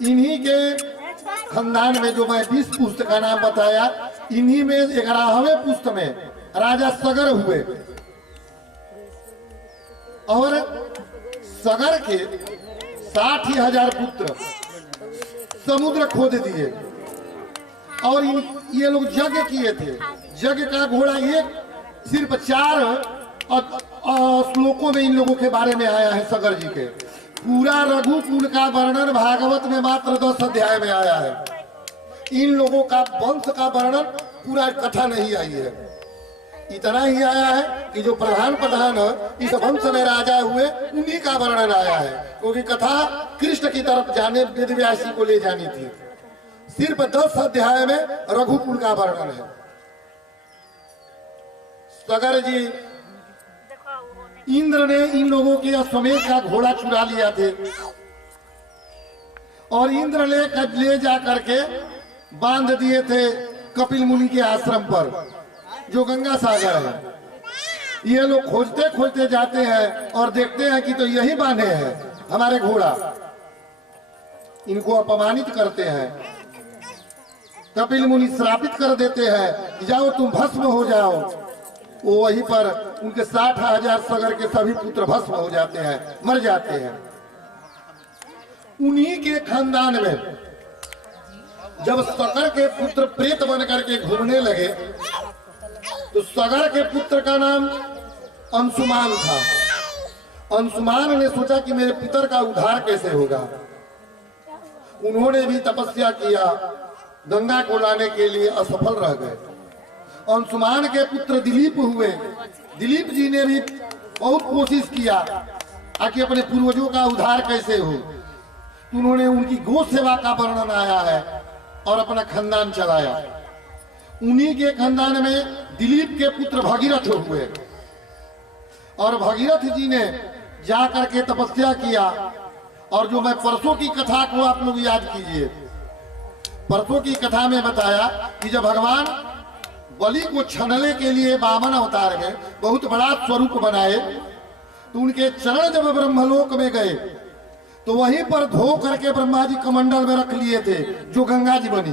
इन्हीं के खानदान में जो मैं 20 पुस्त का नाम बताया, इन्हीं में 11वें पुस्त में राजा सगर हुए और सगर के 60,000 पुत्र समुद्र खोद दिए और ये लोग यज्ञ किए थे। यज्ञ का घोड़ा एक सिर्फ 4 श्लोकों में इन लोगों के बारे में आया है। सगर जी के पूरा रघुकुल का वर्णन भागवत में मात्र 10 अध्याय में आया है। इन लोगों का वंश का वर्णन पूरा कथा नहीं आई है। इतना ही आया है कि जो प्रधान इस वंश में राजा हुए उन्हीं का वर्णन आया है, क्योंकि कथा कृष्ण की तरफ जाने वेदव्यासी को ले जानी थी। सिर्फ 10 अध्याय में रघुकुल का वर्णन है। सगर जी इंद्र ने इन लोगों के अश्वमेध का घोड़ा चुरा लिया थे और इंद्र ले जा करके बांध दिए थे कपिल मुनि के आश्रम पर, जो गंगा सागर है। ये लोग खोजते खोजते जाते हैं और देखते हैं कि तो यही बांधे हैं हमारे घोड़ा। इनको अपमानित करते हैं। कपिल मुनि श्रापित कर देते हैं कि जाओ तुम भस्म हो जाओ। वो वहीं पर उनके 60,000 सगर के सभी पुत्र भस्म हो जाते हैं, मर जाते हैं। उन्हीं के खानदान में जब सगर के पुत्र प्रेत बन करके घूमने लगे तो सगर के पुत्र का नाम अंशुमान था। अंशुमान ने सोचा कि मेरे पितर का उद्धार कैसे होगा। उन्होंने भी तपस्या किया, गंगा को लाने के लिए असफल रह गए। अंशुमान के पुत्र दिलीप हुए। दिलीप जी ने भी बहुत कोशिश किया कि अपने पूर्वजों का उद्धार कैसे हो। उन्होंने उनकी गौ सेवा का वर्णन आया है और अपना खानदान चलाया। उन्हीं के खानदान में दिलीप के पुत्र भगीरथ हुए और भगीरथ जी ने जा करके तपस्या किया। और जो मैं परसों की कथा को आप लोग याद कीजिए, परसों की कथा में बताया कि जब भगवान बलि को छनने के लिए वामन अवतार में बहुत बड़ा स्वरूप बनाए तो उनके चरण जब ब्रह्मलोक में गए तो वहीं पर धो करके ब्रह्मा जी कमंडल में रख लिए थे, जो गंगा जी बनी।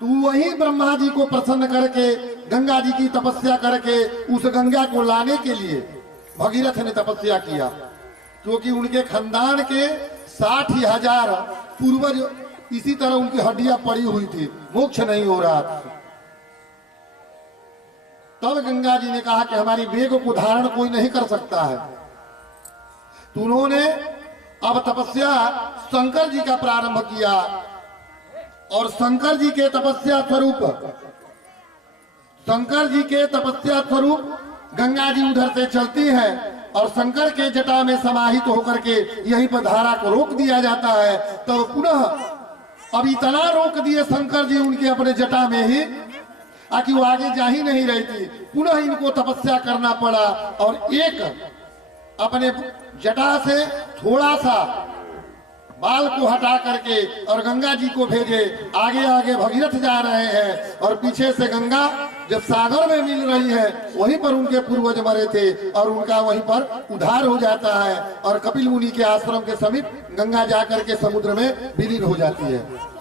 तो वहीं ब्रह्मा जी को प्रसन्न करके गंगा जी की तपस्या करके उस गंगा को लाने के लिए भगीरथ ने तपस्या किया, क्योंकि उनके खानदान के 60,000 पूर्वज इसी तरह उनकी हड्डियां पड़ी हुई थी, मोक्ष नहीं हो रहा था। तब गंगा जी ने कहा कि हमारी वेग को धारण कोई नहीं कर सकता है। तो उन्होंने अब तपस्या शंकर जी का प्रारंभ किया और शंकर जी के तपस्या स्वरूप गंगा जी उधर से चलती है और शंकर के जटा में समाहित होकर के यहीं पर धारा को रोक दिया जाता है। तो पुनः अब इतना रोक दिए शंकर जी उनके अपने जटा में ही कि वो आगे जा ही नहीं रही थी। पुनः इनको तपस्या करना पड़ा और एक अपने जटा से थोड़ा सा बाल को हटा करके और गंगा जी को भेजे। आगे आगे भगीरथ जा रहे हैं और पीछे से गंगा जब सागर में मिल रही है वहीं पर उनके पूर्वज मरे थे और उनका वहीं पर उद्धार हो जाता है और कपिल मुनि के आश्रम के समीप गंगा जाकर के समुद्र में विलीन हो जाती है।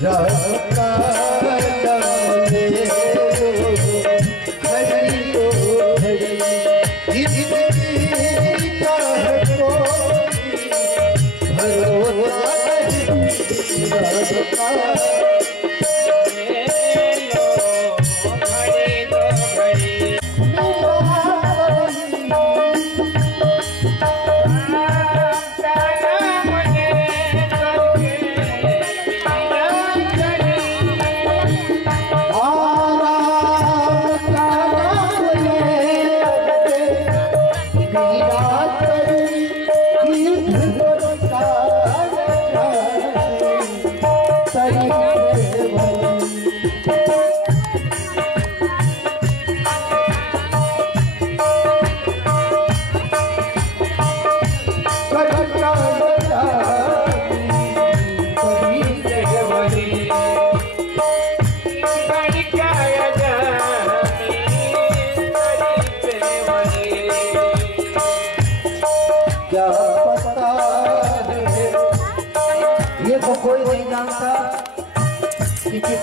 राम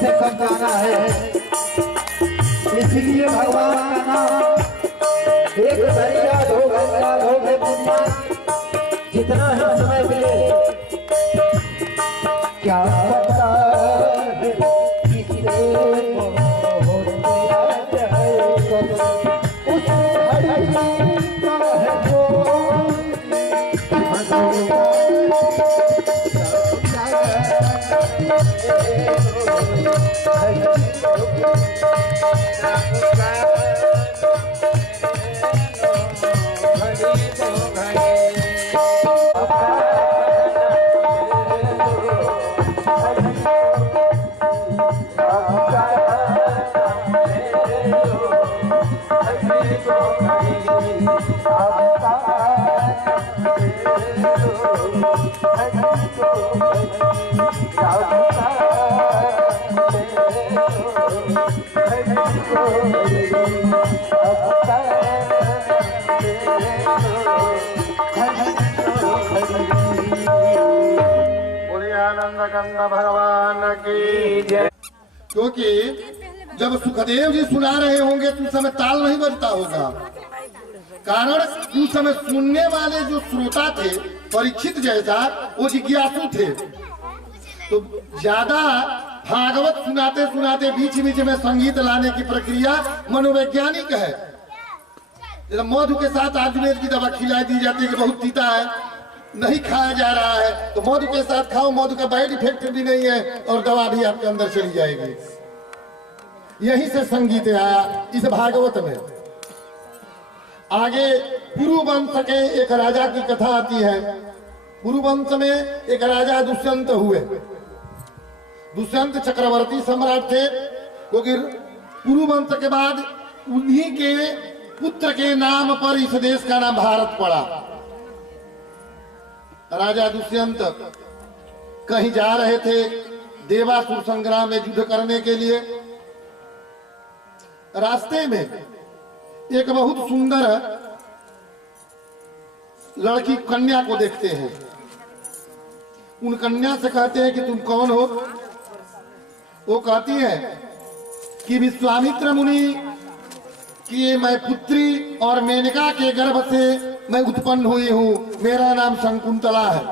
से कम जाना है, इसलिए भगवान का नाम एक दरिया दो गंगा दो में पुण्य, जितना ही समय मिले क्या पता है किसे हो जाए उस घड़ी का है आनंद भगवान की जय। क्योंकि जब सुखदेव जी सुना रहे होंगे तो उस समय ताल नहीं बजता होगा, कारण उस समय सुनने वाले जो श्रोता थे परीक्षित जैसा वो जिज्ञासु थे, तो ज्यादा भागवत सुनाते सुनाते बीच बीच में संगीत लाने की प्रक्रिया मनोवैज्ञानिक है। जब मधु के साथ आयुर्वेद की दवा खिलाई दी जाती है कि बहुत तीता है, नहीं खाया जा रहा है, तो मधु के साथ खाओ, मधु का साइड इफेक्ट भी नहीं है और दवा भी आपके अंदर चली जाएगी। यही से संगीत आया इस भागवत में। आगे पुरुवंश के एक राजा की कथा आती है। पुरुवंश में एक राजा दुष्यंत हुए। दुष्यंत चक्रवर्ती सम्राट थे, क्योंकि पुरुवंश के बाद उन्हीं के पुत्र के नाम पर इस देश का नाम भारत पड़ा। राजा दुष्यंत कहीं जा रहे थे देवासुर संग्राम में युद्ध करने के लिए। रास्ते में एक बहुत सुंदर लड़की कन्या को देखते हैं। उन कन्या से कहते हैं कि तुम कौन हो? वो कहती है कि विश्वामित्र मुनि कि मैं पुत्री और मेनका के गर्भ से मैं उत्पन्न हुई हूं, मेरा नाम शकुंतला है।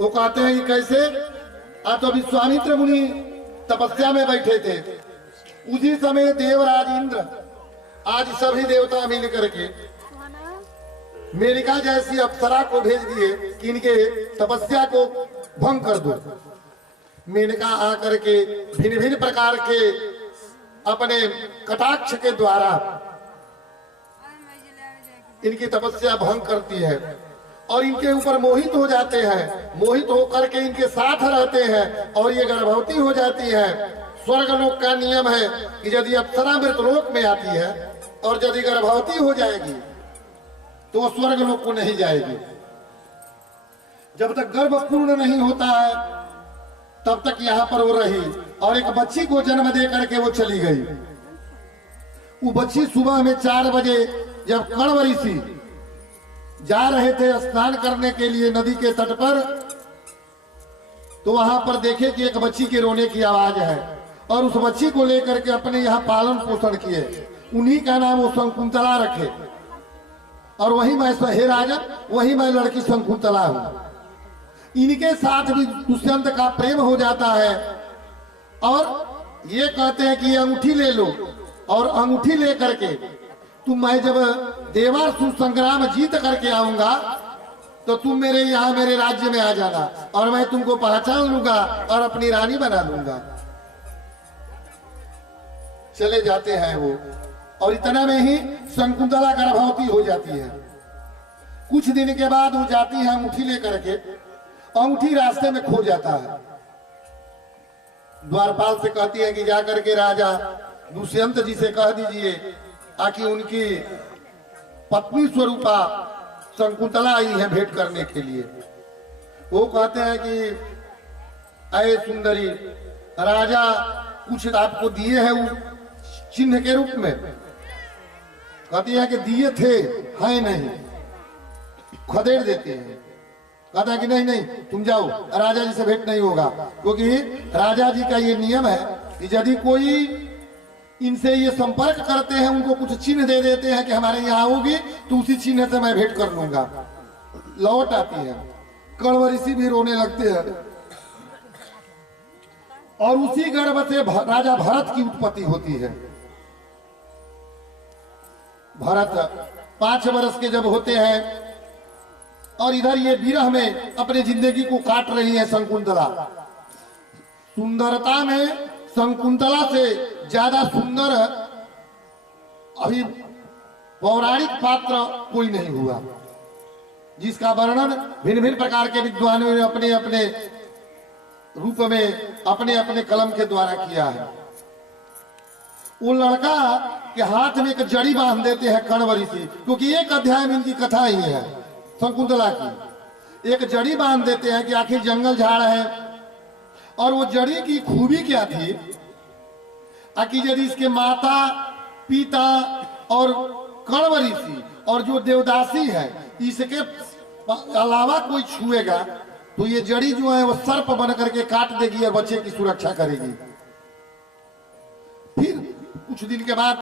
वो कहते हैं कि कैसे? आप तो विश्वामित्र मुनि तपस्या में बैठे थे, उसी समय देवराज इंद्र आज सभी देवता मिल करके मेनका जैसी अप्सरा को भेज दिए कि इनके तपस्या को भंग कर दो। मेनका आकर के भिन्न भिन्न प्रकार के अपने कटाक्ष के द्वारा इनकी तपस्या भंग करती है और इनके ऊपर मोहित हो जाते हैं। मोहित होकर के इनके साथ रहते हैं और ये गर्भवती हो जाती है। स्वर्गलोक का नियम है कि यदि अप्सरा मृतलोक में आती है और यदि गर्भवती हो जाएगी तो वो स्वर्गलोक को नहीं जाएगी। जब तक गर्भ पूर्ण नहीं होता है तब तक यहाँ पर वो रही और एक बच्ची को जन्म दे करके वो चली गई। वो बच्ची सुबह में 4 बजे जब कण्व ऋषि जा रहे थे स्नान करने के लिए नदी के तट पर, तो वहां पर देखे कि एक बच्ची के रोने की आवाज है और उस बच्ची को लेकर के अपने यहाँ पालन पोषण किए। उन्हीं का नाम वो शकुंतला रखे और वही मैं हे राजन, वही मैं लड़की शकुंतला हूं। इनके साथ भी दुष्यंत का प्रेम हो जाता है और ये कहते हैं कि ये अंगूठी ले लो और अंगूठी ले करके तुम, मैं जब देवासुर संग्राम जीत करके आऊंगा तो तुम मेरे यहाँ मेरे राज्य में आ जाना और मैं तुमको पहचान लूंगा और अपनी रानी बना लूंगा। चले जाते हैं वो और इतना में ही शकुंतला गर्भवती हो जाती है। कुछ दिन के बाद वो जाती है अंगूठी लेकर के, अंगूठी रास्ते में खो जाता है। द्वारपाल से कहती है कि जाकर के राजा दुष्यंत जी से कह दीजिए ताकि उनकी पत्नी स्वरूपा शकुंतला आई है भेंट करने के लिए। वो कहते हैं कि अये सुंदरी, राजा कुछ आपको दिए हैं वो चिन्ह के रूप में। कहती है कि दिए थे, है नहीं, खदेड़ देते हैं। कहता है कि नहीं नहीं तुम जाओ, राजा जी से भेंट नहीं होगा, क्योंकि राजा जी का ये नियम है कि यदि कोई इनसे ये संपर्क करते हैं, उनको कुछ चिन्ह दे देते हैं कि हमारे यहाँ आओगी तो उसी चिन्ह से मैं भेंट कर लूंगा। लौट आती है, कण्व ऋषि भी रोने लगते हैं और उसी गर्भ से राजा भरत की उत्पत्ति होती है। भरत 5 वर्ष के जब होते हैं और इधर ये विरह में अपने जिंदगी को काट रही है शकुंतला। सुंदरता में शकुंतला से ज्यादा सुंदर अभी पौराणिक पात्र कोई नहीं हुआ, जिसका वर्णन भिन्न भिन्न प्रकार के विद्वानों ने अपने अपने रूप में अपने अपने कलम के द्वारा किया है। वो लड़का के हाथ में एक जड़ी बांध देते हैं कण्व ऋषि, क्योंकि एक अध्याय में इनकी कथा ही है शकुंतला की। एक जड़ी बांध देते हैं कि आखिर जंगल झाड़ है, और वो जड़ी की खूबी क्या थी कि यदि इसके माता पिता और कण्व ऋषि और जो देवदासी है इसके अलावा कोई छुएगा तो ये जड़ी जो है वो सर्प बन करके काट देगी और बच्चे की सुरक्षा करेगी। फिर कुछ दिन के बाद